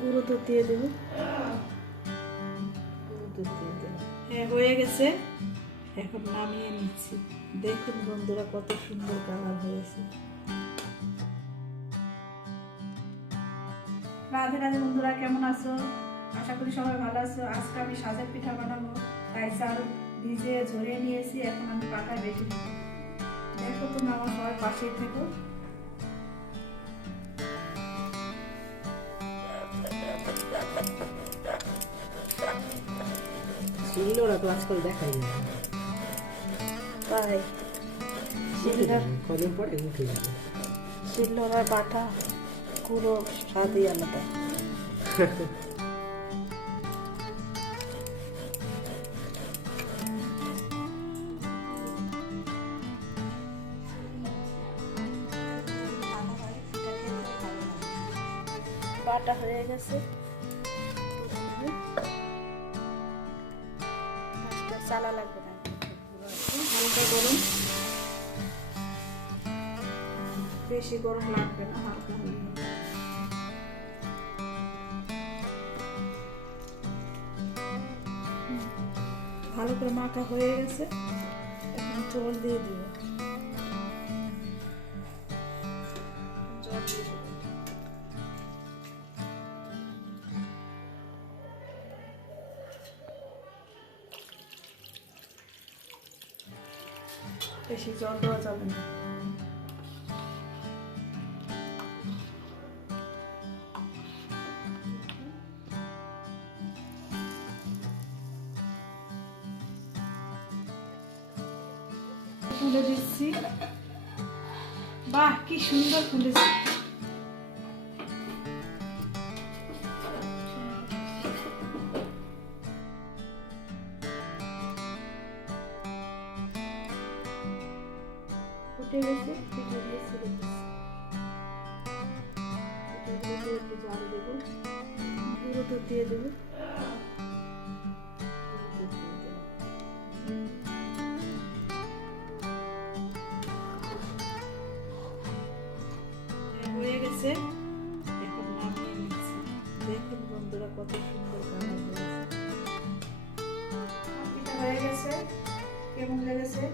গুঁড়ো দুধ দিয়ে দেবো। দুধ দিয়ে দেবো। হ্যাঁ হয়ে গেছে। এখন নামিয়ে নিচ্ছি। দেখুন বন্ধুরা কত সুন্দর কালার হয়েছে। রাধে রাধে বন্ধুরা, কেমন আছো? আশা করি সবাই ভালো আছো। আজকে আমি সাজের পিঠা বানাবো। তাই চাল ভিজে ঝরিয়ে নিয়েছি। এখন আমি বেটে নেব। দেখো তুমি আমার সবাই পাশেই থেকো। শিলনোড়া তো আজকাল দেখাই না। তাই। কদিন পরে উঠে যাবে। শিলনোড়ার বাটা পুরো স্বাদই আলাদা। বাটা হয়ে গেছে। চালা লাগবে না হালকা গরম। বেশি গরম লাগবে না, হালকা হলে ভালো করে মাখা হয়ে গেছে, এখন জল দিয়ে দিব। বেশি জল দেওয়া যাবে না। তুলে দিচ্ছি। বাহ কি সুন্দর ফুলেছে ফুটে গেছে পিঠা দিয়ে ছেড়ে দিচ্ছি দেবো গুঁড়ো দিয়ে দেবো গুঁড়ো দুধ দিয়ে দেবো। হয়ে গেছে এখন দেখুন বন্ধুরা কত সুন্দর হয়ে গেছে কেমন লেগেছে